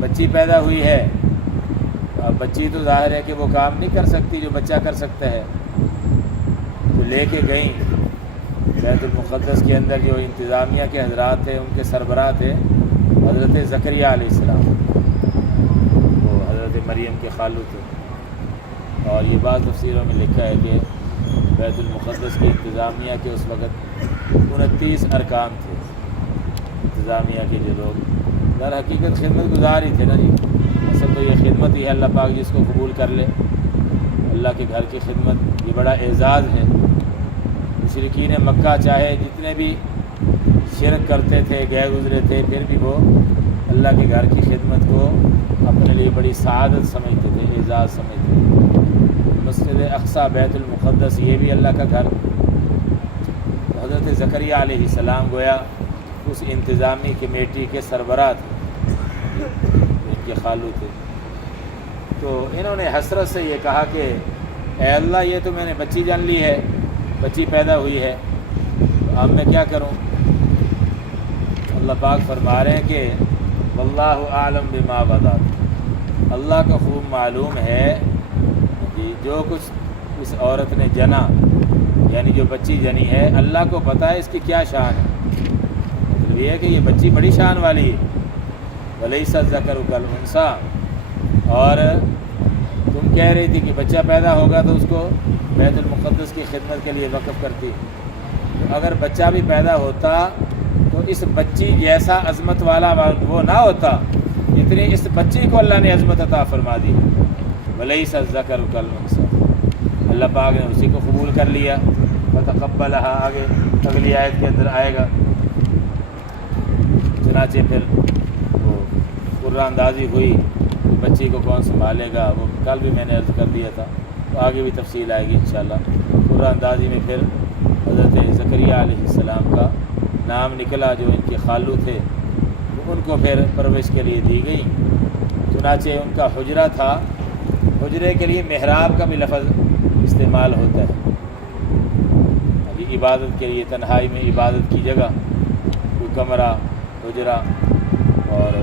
بچی پیدا ہوئی ہے، اب بچی تو ظاہر ہے کہ وہ کام نہیں کر سکتی جو بچہ کر سکتا ہے، تو لے کے گئیں بیت المقدس کے اندر جو انتظامیہ کے حضرات تھے، ان کے سربراہ تھے حضرت زکریا علیہ السلام، وہ حضرت مریم کے خالو تھے۔ اور یہ بعض تفسیروں میں لکھا ہے کہ بیت المقدس کی انتظامیہ کے اس وقت 29 ارکان تھے، انتظامیہ کے جو لوگ در حقیقت خدمت گزار ہی تھے نا جی، اصل تو یہ خدمت ہی ہے، اللہ پاک جس کو قبول کر لے، اللہ کے گھر کی خدمت یہ بڑا اعزاز ہے۔ مشرکین مکہ چاہے جتنے بھی شرک کرتے تھے، گئے گزرے تھے، پھر بھی وہ اللہ کے گھر کی خدمت کو اپنے لیے بڑی سعادت سمجھتے تھے، اعزاز سمجھتے تھے۔ مسجد اقصیٰ بیت المقدس یہ بھی اللہ کا گھر، حضرت زکریا علیہ السلام گویا اس انتظامی کمیٹی کے سربراہ تھے، ان کے خالو تھے۔ تو انہوں نے حسرت سے یہ کہا کہ اے اللہ، یہ تو میں نے بچی جان لی ہے، بچی پیدا ہوئی ہے، تو اب میں کیا کروں؟ اللہ پاک فرما رہے ہیں کہ واللہ اعلم بما وضعت، اللہ کو خوب معلوم ہے کہ جو کچھ اس عورت نے جنا، یعنی جو بچی جنی ہے، اللہ کو پتہ ہے اس کی کیا شان ہے۔ مطلب یہ ہے کہ یہ بچی بڑی شان والی ہے، ولیس الذکر کالانثی، اور تم کہہ رہی تھی کہ بچہ پیدا ہوگا تو اس کو بیت المقدس کی خدمت کے لیے وقف کرتی، تو اگر بچہ بھی پیدا ہوتا تو اس بچی جیسا عظمت والا وہ نہ ہوتا جتنی اس بچی کو اللہ نے عظمت عطا فرما دی۔ ولیس الذکر کالانثی، اللہ پاک نے اسی کو قبول کر لیا۔ فتقبلھا، آگے اگلی آیت کے اندر آئے گا، چنانچہ پھر وہ قرہ اندازی ہوئی کہ بچی کو کون سنبھالے گا، وہ کل بھی میں نے عرض کر دیا تھا، تو آگے بھی تفصیل آئے گی انشاءاللہ۔ قرہ اندازی میں پھر حضرت زکریا علیہ السلام کا نام نکلا، جو ان کے خالو تھے، تو ان کو پھر پرورش کے لیے دی گئی۔ چنانچہ ان کا حجرہ تھا، حجرے کے لیے محراب کا بھی لفظ استعمال ہوتا ہے، ابھی عبادت کے لیے، تنہائی میں عبادت کی جگہ، کوئی کمرہ، حجرہ۔ اور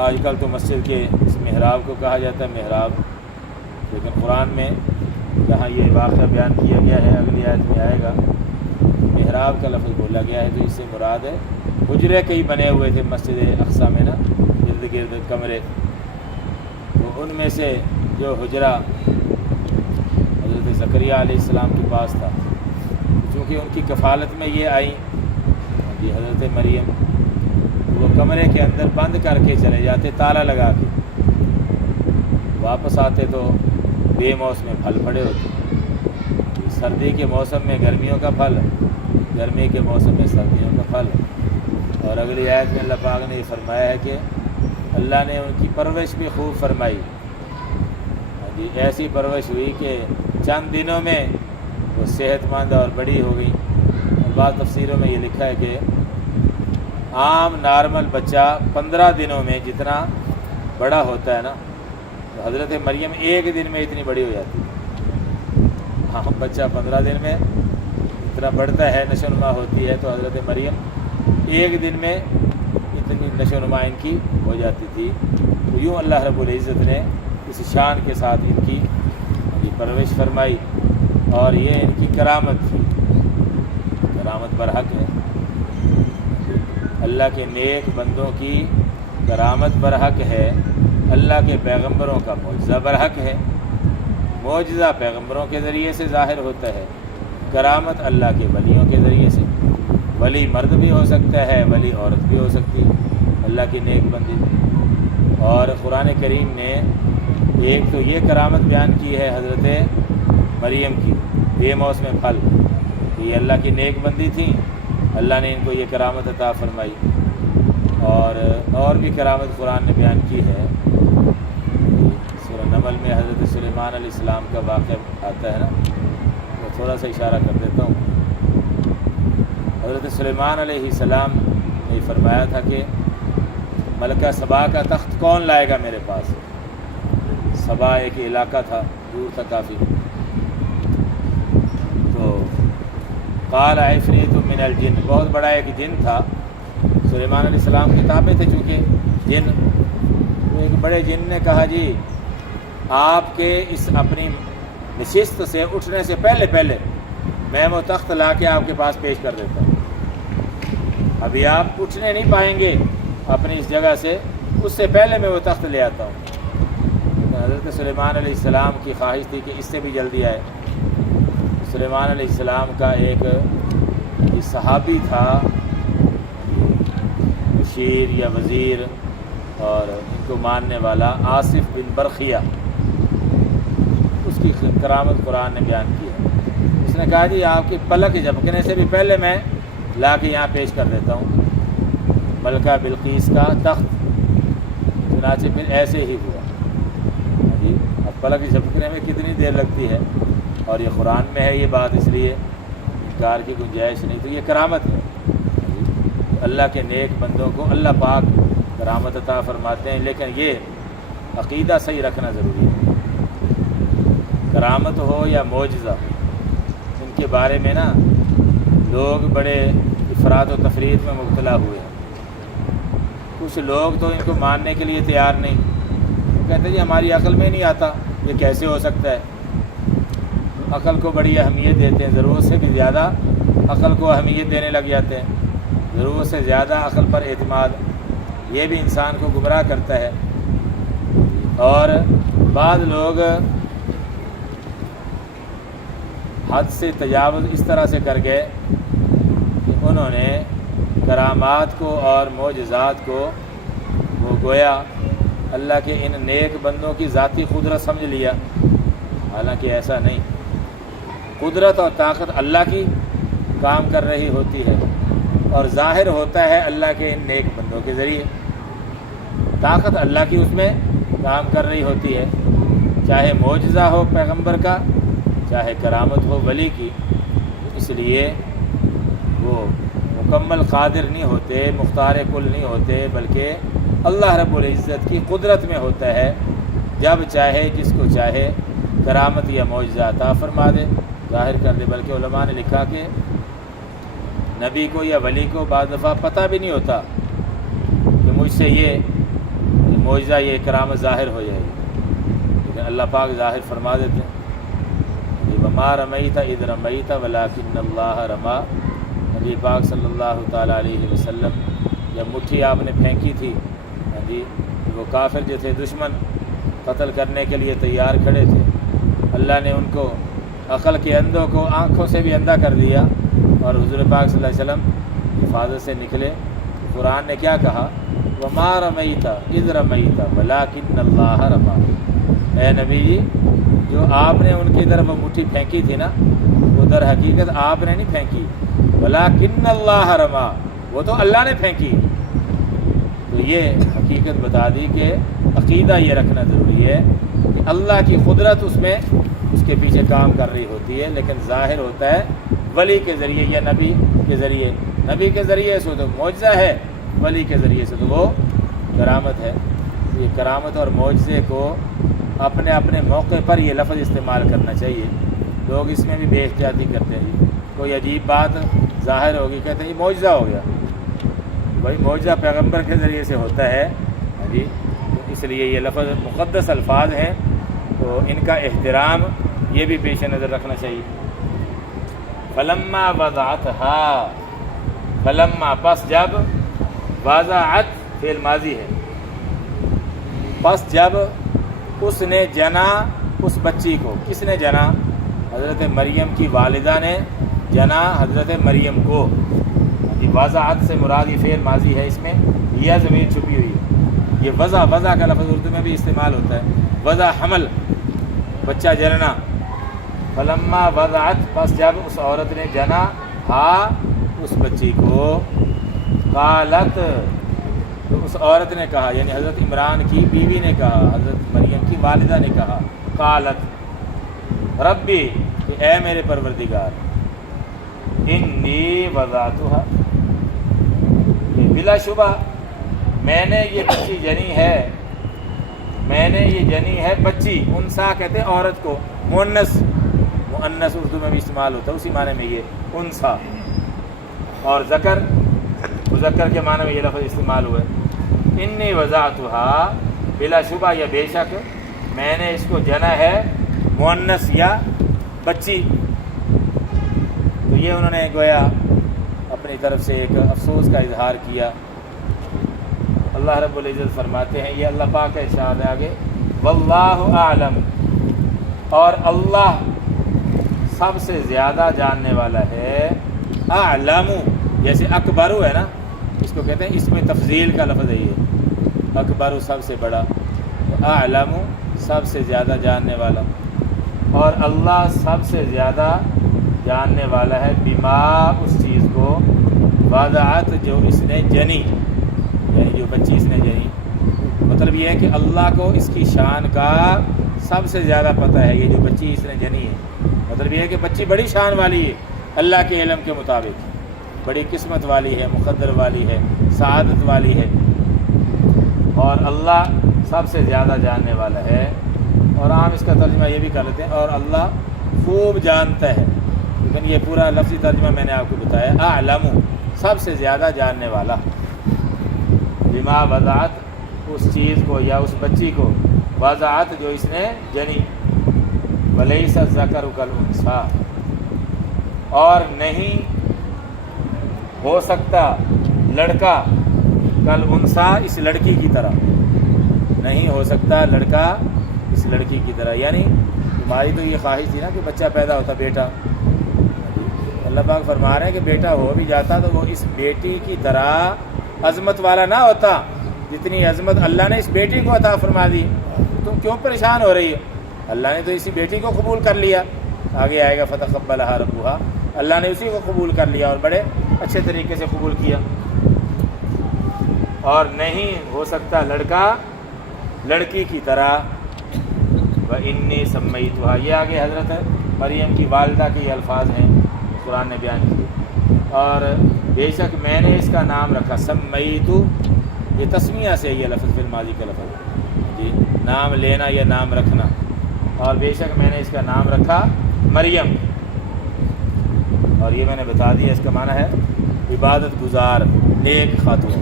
آج کل تو مسجد کے اس محراب کو کہا جاتا ہے محراب، لیکن قرآن میں جہاں یہ واقعہ بیان کیا گیا ہے، اگلی آیت میں آئے گا، محراب کا لفظ بولا گیا ہے، تو اس سے مراد ہے حجرے کئی بنے ہوئے تھے مسجد اقصیٰ میں نا، ارد گرد کمرے، تو ان میں سے جو حجرہ حضرت زکریا علیہ السلام کے پاس تھا، چونکہ ان کی کفالت میں یہ آئی جی حضرت مریم، وہ کمرے کے اندر بند کر کے چلے جاتے تالا لگا کے، واپس آتے تو بے موسم پھل پڑے ہوتے، سردی کے موسم میں گرمیوں کا پھل، گرمی کے موسم میں سردیوں کا پھل۔ اور اگلی آیت میں اللہ پاک نے یہ فرمایا ہے کہ اللہ نے ان کی پرورش بھی خوب فرمائی، جی ایسی پرورش ہوئی کہ چند دنوں میں وہ صحت مند اور بڑی ہو گئی۔ اور بعض تفسیروں میں یہ لکھا ہے کہ عام نارمل بچہ 15 دنوں میں جتنا بڑا ہوتا ہے نا، تو حضرت مریم ایک دن میں اتنی بڑی ہو جاتی ہے۔ عام بچہ 15 دن میں اتنا بڑھتا ہے، نشو نما ہوتی ہے، تو حضرت مریم ایک دن میں اتنی نشو نما ان کی ہو جاتی تھی۔ تو یوں اللہ رب العزت نے اس شان کے ساتھ ان کی پرورش فرمائی، اور یہ ان کی کرامت تھی، کرامت برحق ہے، اللہ کے نیک بندوں کی کرامت برحق ہے، اللہ کے پیغمبروں کا معجزہ برحق ہے، معجزہ پیغمبروں کے ذریعے سے ظاہر ہوتا ہے، کرامت اللہ کے ولیوں کے ذریعے سے، ولی مرد بھی ہو سکتا ہے، ولی عورت بھی ہو سکتی ہے، اللہ کی نیک بندی۔ اور قرآن کریم نے ایک تو یہ کرامت بیان کی ہے حضرت مریم کی، بے موسم پھل، یہ اللہ کی نیک بندی تھیں، اللہ نے ان کو یہ کرامت عطا فرمائی۔ اور بھی کرامت قرآن نے بیان کی ہے، سورہ نمل میں حضرت سلیمان علیہ السلام کا واقعہ آتا ہے نا، میں تھوڑا سا اشارہ کر دیتا ہوں۔ حضرت سلیمان علیہ السلام نے فرمایا تھا کہ ملکہ سبا کا تخت کون لائے گا میرے پاس؟ سبا ایک علاقہ تھا، دور تھا کافی، تو قال عفریت من الجن، بہت بڑا ایک جن تھا، سلیمان علیہ السلام کے تابع تھے چونکہ جن، تو ایک بڑے جن نے کہا جی آپ کے اس اپنی نشست سے اٹھنے سے پہلے میں وہ تخت لا کے آپ کے پاس پیش کر دیتا ہوں، ابھی آپ اٹھنے نہیں پائیں گے اپنی اس جگہ سے، اس سے پہلے میں وہ تخت لے آتا ہوں۔ حضرت سلیمان علیہ السلام کی خواہش تھی کہ اس سے بھی جلدی آئے۔ سلیمان علیہ السلام کا ایک صحابی تھا، مشیر یا وزیر اور ان کو ماننے والا، آصف بن برخیہ، اس کی کرامت قرآن نے بیان کی ہے۔ اس نے کہا جی آپ کی پلک جھپکنے سے بھی پہلے میں لا کے یہاں پیش کر دیتا ہوں ملکہ بلقیس کا تخت۔ چنانچہ پھر ایسے ہی ہوا جی۔ اب پلک جھپکنے میں کتنی دیر لگتی ہے، اور یہ قرآن میں ہے یہ بات، اس لیے انکار کی گنجائش نہیں۔ تو یہ کرامت ہے، اللہ کے نیک بندوں کو اللہ پاک کرامت عطا فرماتے ہیں، لیکن یہ عقیدہ صحیح رکھنا ضروری ہے۔ کرامت ہو یا معجزہ، ان کے بارے میں نا لوگ بڑے افراد و تفرید میں مبتلا ہوئے ہیں۔ کچھ لوگ تو ان کو ماننے کے لیے تیار نہیں، کہتے ہیں جی ہماری عقل میں نہیں آتا، یہ کیسے ہو سکتا ہے۔ عقل کو بڑی اہمیت دیتے ہیں، ضرورت سے بھی زیادہ عقل کو اہمیت دینے لگ جاتے ہیں، ضرورت سے زیادہ عقل پر اعتماد، یہ بھی انسان کو گمراہ کرتا ہے۔ اور بعض لوگ حد سے تجاوز اس طرح سے کر گئے کہ انہوں نے کرامات کو اور معجزات کو وہ گویا اللہ کے ان نیک بندوں کی ذاتی قدرت سمجھ لیا، حالانکہ ایسا نہیں۔ قدرت اور طاقت اللہ کی کام کر رہی ہوتی ہے، اور ظاہر ہوتا ہے اللہ کے ان نیک بندوں کے ذریعے۔ طاقت اللہ کی اس میں کام کر رہی ہوتی ہے، چاہے معجزہ ہو پیغمبر کا، چاہے کرامت ہو ولی کی۔ اس لیے وہ مکمل قادر نہیں ہوتے، مختار کل نہیں ہوتے، بلکہ اللہ رب العزت کی قدرت میں ہوتا ہے، جب چاہے جس کو چاہے کرامت یا معجزہ عطا فرما دے، ظاہر کر دے۔ بلکہ علماء نے لکھا کہ نبی کو یا ولی کو بعض دفعہ پتہ بھی نہیں ہوتا کہ مجھ سے یہ معجزہ یہ کرامت ظاہر ہو جائے گی، لیکن اللہ پاک ظاہر فرما دیتے ہیں۔ وما رمیت اذ رمیت ولکن اللہ رما۔ نبی پاک صلی اللہ تعالیٰ علیہ وسلم جب مٹھی آپ نے پھینکی تھی، جی وہ کافر جو تھے دشمن قتل کرنے کے لیے تیار کھڑے تھے، اللہ نے ان کو عقل کے اندھوں کو آنکھوں سے بھی اندھا کر دیا، اور حضور پاک صلی اللہ علیہ وسلم حفاظت سے نکلے۔ قرآن نے کیا کہا؟ وما رمیت اذ رمیت ولکن اللہ رما۔ اے نبی جی، جو آپ نے ان کی طرف وہ مٹھی پھینکی تھی نا، وہ در حقیقت آپ نے نہیں پھینکی، ولکن اللہ رما، وہ تو اللہ نے پھینکی۔ تو یہ حقیقت بتا دی کہ عقیدہ یہ رکھنا ضروری ہے کہ اللہ کی قدرت اس میں اس کے پیچھے کام کر رہی ہوتی ہے، لیکن ظاہر ہوتا ہے ولی کے ذریعے یا نبی کے ذریعے۔ نبی کے ذریعے سے تو معجزہ ہے، ولی کے ذریعے سے تو وہ کرامت ہے۔ یہ کرامت اور معجزے کو اپنے اپنے موقع پر یہ لفظ استعمال کرنا چاہیے۔ لوگ اس میں بھی بے احتیاطی کرتے ہیں، کوئی عجیب بات ظاہر ہوگی کہتے ہیں یہ معجزہ ہو گیا، بھائی معجزہ پیغمبر کے ذریعے سے ہوتا ہے جی، تو اس لیے یہ لفظ مقدس الفاظ ہیں، تو ان کا احترام یہ بھی پیش نظر رکھنا چاہیے۔ فلما وضعتها، فلما پس جب، وضعت فعل ماضی ہے، پس جب اس نے جنا اس بچی کو۔ کس نے جنا؟ حضرت مریم کی والدہ نے جنا حضرت مریم کو۔ وضعت سے مراد یہ فعل ماضی ہے، اس میں یہ ضمیر چھپی ہوئی ہے۔ یہ وضع کا لفظ اردو میں بھی استعمال ہوتا ہے، وضع حمل، بچہ جننا۔ فلما وضعت پس جب اس عورت نے جنا ہا اس بچی کو، قالت تو اس عورت نے کہا، یعنی حضرت عمران کی بیوی نے کہا، حضرت مریم کی والدہ نے کہا، قالت ربی، کہ اے میرے پروردگار، انی وضعتها، کہ بلا شبہ میں نے یہ بچی جنی ہے، میں نے یہ جنی ہے بچی۔ انسا کہتے ہیں عورت کو، مؤنث اردو میں بھی استعمال ہوتا ہے، اسی معنی میں یہ انسا، اور مذکر کے معنی میں یہ لفظ استعمال ہوا ہے۔ انی وضعتها، بلا شبہ یا بے شک میں نے اس کو جنا ہے مؤنث یا بچی. تو یہ انہوں نے گویا اپنی طرف سے ایک افسوس کا اظہار کیا. اللہ رب العزت فرماتے ہیں، یہ اللہ پاک کا ارشاد ہے آگے، واللہ اعلم، اور اللہ سب سے زیادہ جاننے والا ہے. اعلم جیسے اکبرو ہے نا، اس کو کہتے ہیں اس میں تفضیل کا لفظ ہے، یہ اکبرو سب سے بڑا، اعلم سب سے زیادہ جاننے والا. اور اللہ سب سے زیادہ جاننے والا ہے بما اس چیز کو وضعت جو اس نے جنی، یعنی جو بچی اس نے جنی. مطلب یہ ہے کہ اللہ کو اس کی شان کا سب سے زیادہ پتہ ہے، یہ جو بچی اس نے جنی ہے. مطلب یہ ہے کہ بچی بڑی شان والی ہے اللہ کے علم کے مطابق، بڑی قسمت والی ہے، مقدر والی ہے، سعادت والی ہے. اور اللہ سب سے زیادہ جاننے والا ہے. اور عام اس کا ترجمہ یہ بھی کر لیتے ہیں، اور اللہ خوب جانتا ہے. لیکن یہ پورا لفظی ترجمہ میں نے آپ کو بتایا، اعلم سب سے زیادہ جاننے والا بما وضعت اس چیز کو یا اس بچی کو، وضعت جو اس نے جنی، ولیس الذکر کالانثیٰ، اور نہیں ہو سکتا لڑکا کالانثیٰ اس لڑکی کی طرح، نہیں ہو سکتا لڑکا اس لڑکی کی طرح. یعنی تمہاری تو یہ خواہش تھی نا کہ بچہ پیدا ہوتا بیٹا، اللہ پاک فرما رہے ہیں کہ بیٹا ہو بھی جاتا تو وہ اس بیٹی کی طرح عظمت والا نہ ہوتا جتنی عظمت اللہ نے اس بیٹی کو عطا فرما دی. تم کیوں پریشان ہو رہی ہے؟ اللہ نے تو اسی بیٹی کو قبول کر لیا. آگے آئے گا فتقبلھا ربھا، اللہ نے اسی کو قبول کر لیا اور بڑے اچھے طریقے سے قبول کیا. اور نہیں ہو سکتا لڑکا لڑکی کی طرح. وَإِنِّي سَمَّيْتُهَا، یہ آگے حضرت مریم کی والدہ کے یہ الفاظ ہیں قرآن نے بیان کیے. اور بے شک میں نے اس کا نام رکھا، سمیتو یہ تسمیہ سے یہ لفظ فی الماضی کا لفظ جی، نام لینا یا نام رکھنا. اور بے شک میں نے اس کا نام رکھا مریم. اور یہ میں نے بتا دیا اس کا معنی ہے عبادت گزار، نیک خاتون.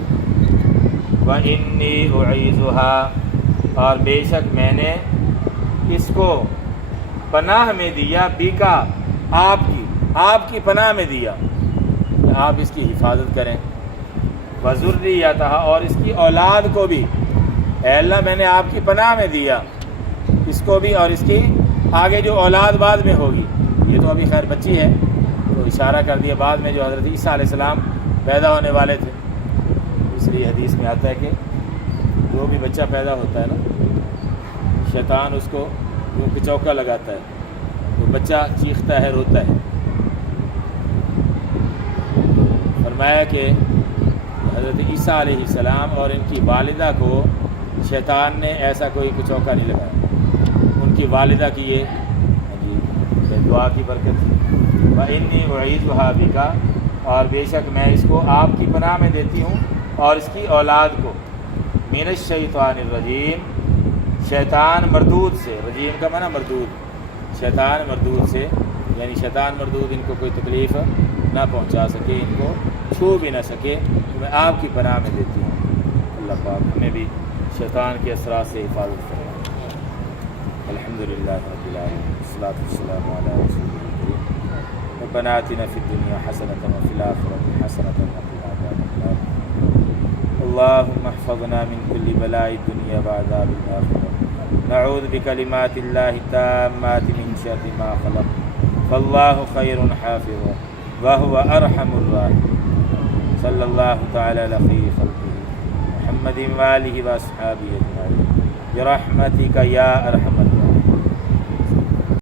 وَإِنِّي أُعِيذُهَا، اور بے شک میں نے اس کو پناہ میں دیا، بیکا آپ کی پناہ میں دیا، آپ اس کی حفاظت کریں. وَذُرِّيَّتَهَا، اور اس کی اولاد کو بھی، اے اللہ میں نے آپ کی پناہ میں دیا اس کو بھی، اور اس کی آگے جو اولاد بعد میں ہوگی. یہ تو ابھی خیر بچی ہے، تو اشارہ کر دیا بعد میں جو حضرت عیسیٰ علیہ السلام پیدا ہونے والے تھے. اس لیے حدیث میں آتا ہے کہ جو بھی بچہ پیدا ہوتا ہے نا، شیطان اس کو یوں چوکا لگاتا ہے، تو بچہ چیختا ہے، روتا ہے. فرمایا کہ حضرت عیسیٰ علیہ السلام اور ان کی والدہ کو شیطان نے ایسا کوئی چوکا نہیں لگایا. ان کی والدہ کی یہ دعا کی برکت تھی. وَإِنِّي أُعِيذُهَا بِكَ، اور بے شک میں اس کو آپ کی پناہ میں دیتی ہوں اور اس کی اولاد کو، مِنَ الشَّيْطَانِ الرَّجِيمِ، شیطان مردود سے. رجیم کا معنی مردود، شیطان مردود سے، یعنی شیطان مردود ان کو کوئی تکلیف نہ پہنچا سکے، ان کو چھو بھی نہ سکے، تو میں آپ کی پناہ میں دیتی ہوں. اللہ پاک ہمیں بھی شیطان کے اثرات سے حفاظت کرے. الحمدللہ رب العالمین، والصلاۃ والسلام علی رسول اللہ. ربنا آتنا فی الدنیا حسنۃ وفی الآخرۃ حسنۃ وقنا عذاب النار. اللهم احفظنا من كل بلاء الدنيا وعذاب الآخرة. نعوذ بكلمات الله التامات من شر ما خلق، فالله خير حافظا وهو أرحم الراحمين. صلى الله تعالى على خير خلقه محمد وآله وأصحابه أجمعين برحمتك يا أرحم الراحمين.